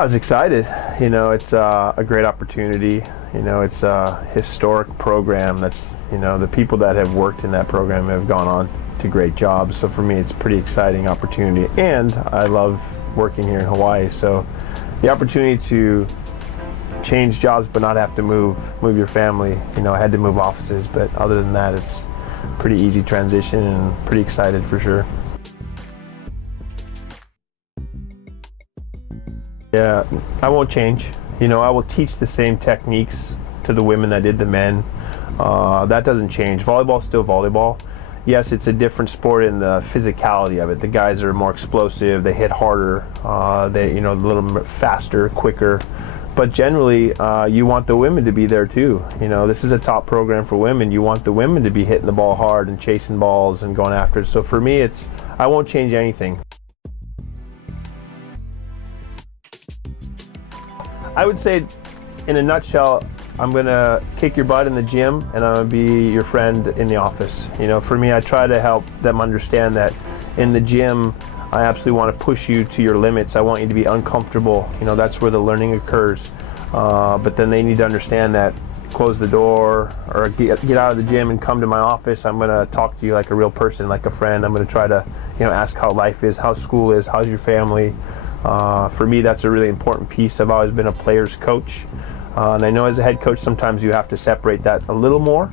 I was excited. It's a great opportunity. It's a historic program that's, the people that have worked in that program have gone on to great jobs. So for me, it's a pretty exciting opportunity. And I love working here in Hawaii. So the opportunity to change jobs but not have to move your family. I had to move offices, but other than that, it's a pretty easy transition and pretty excited for sure. Yeah, I won't change. I will teach the same techniques to the women that did the men. That doesn't change. Volleyball's still volleyball. Yes, it's a different sport in the physicality of it. The guys are more explosive, they hit harder, they a little bit faster, quicker. But generally, you want the women to be there too. This is a top program for women. You want the women to be hitting the ball hard and chasing balls and going after it. So for me, I won't change anything. I would say, in a nutshell, I'm gonna kick your butt in the gym and I'm gonna be your friend in the office. For me, I try to help them understand that in the gym, I absolutely want to push you to your limits. I want you to be uncomfortable. That's where the learning occurs. But then they need to understand that close the door or get out of the gym and come to my office. I'm gonna talk to you like a real person, like a friend. I'm gonna try to, ask how life is, how school is, how's your family. For me, that's a really important piece. I've always been a player's coach. And I know as a head coach, sometimes you have to separate that a little more.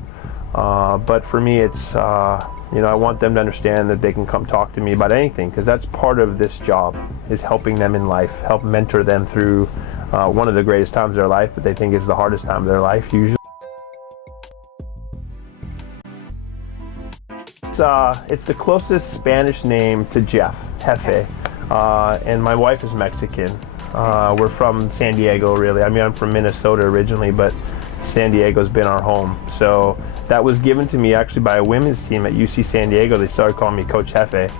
But for me, it's, I want them to understand that they can come talk to me about anything, because that's part of this job, is helping them in life, help mentor them through one of the greatest times of their life, but they think is the hardest time of their life usually. It's the closest Spanish name to Jefe. And my wife is Mexican. We're from San Diego, really. I'm from Minnesota originally, but San Diego's been our home. So that was given to me actually by a women's team at UC San Diego. They started calling me Coach Jefe.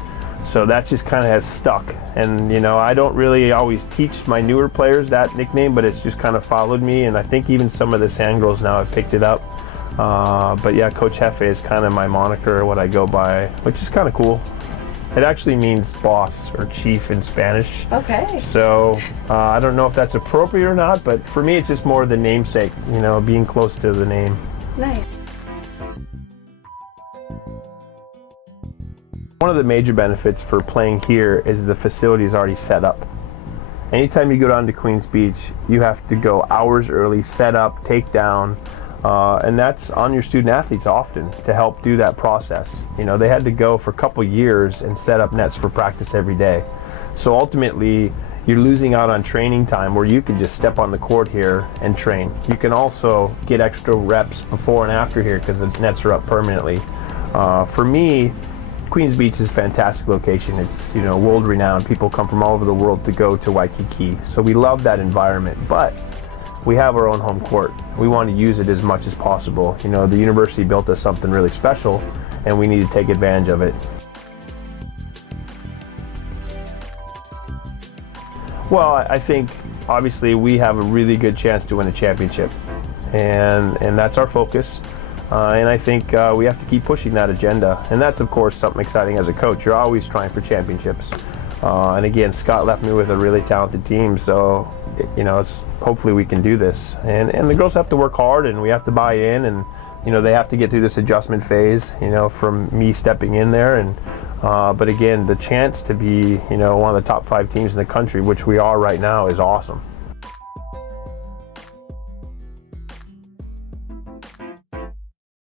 So that just kind of has stuck. And I don't really always teach my newer players that nickname, but it's just kind of followed me. And I think even some of the San girls now have picked it up. But yeah, Coach Jefe is kind of my moniker, what I go by, which is kind of cool. It actually means boss or chief in Spanish. Okay. So I don't know if that's appropriate or not, but for me, it's just more the namesake, being close to the name. Nice. One of the major benefits for playing here is the facility is already set up. Anytime you go down to Queens Beach, you have to go hours early, set up, take down, and that's on your student athletes often to help do that process. They had to go for a couple years and set up nets for practice every day. So ultimately, you're losing out on training time where you can just step on the court here and train. You can also get extra reps before and after here because the nets are up permanently. For me, Queens Beach is a fantastic location. It's world renowned. People come from all over the world to go to Waikiki. So we love that environment, but we have our own home court. We want to use it as much as possible. The university built us something really special and we need to take advantage of it. Well, I think obviously we have a really good chance to win a championship, and that's our focus. And I think we have to keep pushing that agenda. And that's, of course, something exciting as a coach. You're always trying for championships. And again, Scott left me with a really talented team, so it's hopefully we can do this. And the girls have to work hard, and we have to buy in, and they have to get through this adjustment phase. From me stepping in there, and but again, the chance to be one of the top 5 teams in the country, which we are right now, is awesome.